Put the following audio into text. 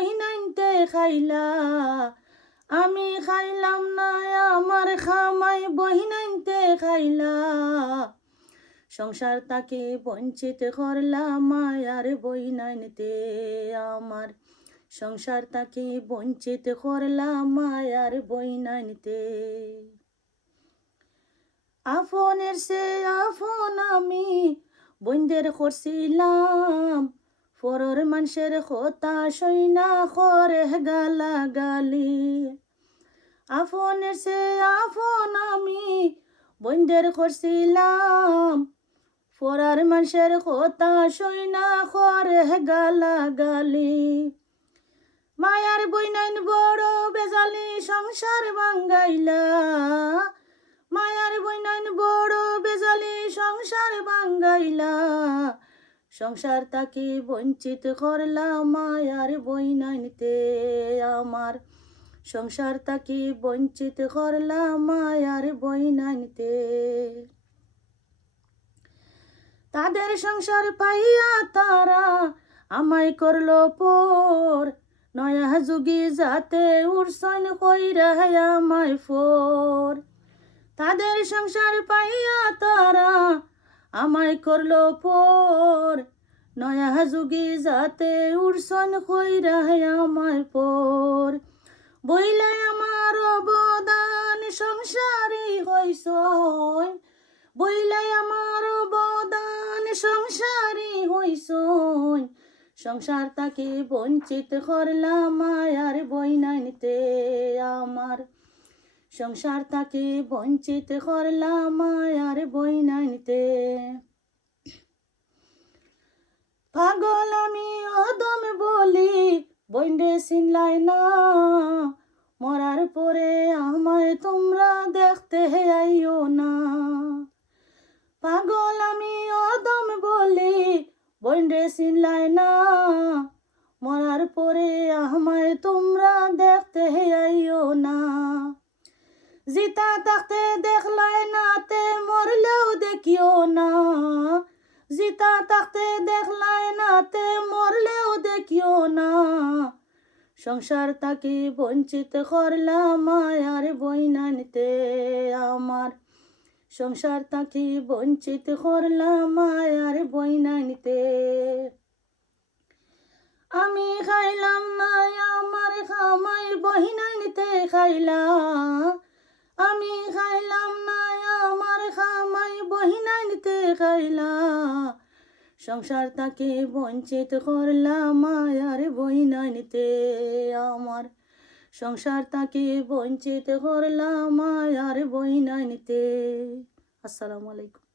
বহিনাইনতে খাইলা, আমি খাইলাম না আমার খামাই বহিনাইনতে খাইলা। সংসার তাকে বঞ্চিত করলাম মায়ার বহিনাইনতে আমার, সংসার তাকে বঞ্চিত করলাম মায়ার বহিনাইনতে। আপনের সে আপন আমি বইন্দের করছিলাম, পরর মানুষের কথা সইনা করে গালাগালি। আপনের সে আপন আমি বইন্দের করছিলাম, পরার মানুষের কথা সইনা করে গালাগালি। মায়ার বইনাইন বড় বেজালি সংসার ভাঙ্গাইলা, মায়ার বইনাইন বড় বেজালি সংসার ভাঙ্গাইলা। সংসার তাকে বঞ্চিত করলাম মায়ার বইনাইনতে আমার, সংসার তাকে বঞ্চিত করলাম মায়ার বইনাইনতে। তাদের সংসার পাইয়া তারা আমায় করলো পর, নয়া যুগি যাতে উড়সন কইরা আমায় ফোর। তাদের সংসার পাইয়া তারা আমায় করলো পর, নয়া যুগি যাতে উড়সন কইরা আমায় পর। বইলে আমার অবদান সংসারী হইসন, বইলে আমার অবদান সংসারী হইসন। সংসার তাকে বঞ্চিত করলাম মায়ার বইনাইনতে আমার, সংসার তাকে বঞ্চিত করলাম মায়ার বইনাইনতে। পাগল আমি অদম বলি বইন্ডে চিনলাই না, মরার পরে আমায় তোমরা দেখতে আইও না। পাগল আমি অদম বলি বইন্ডে চিনলাই না, মরার পরে আমায় তোমরা দেখতে আইও না। জিতা থাকতে দেখলাই না তে মরলেও দেখিও না, জিতা থাকতে দেখলাই না তে মরলেও দেখিও না। সংসার তাকে বঞ্চিত করলাম মায়ার বইনাইনতে আমার, সংসার তাকে বঞ্চিত করলাম মায়ার বইনাইনতে। আমি খাইলাম না আমার খামাই বহিনাইনতে খাইলা, আমি খাইলাম না আমার খামাই বহিনাইনতে খাইলা। সংসার তাকে বঞ্চিত করলাম মায়ার বহিনাইনতে আমার, সংসার তাকে বঞ্চিত করলাম মায়ার বহিনাইনতে। আসসালামু আলাইকুম।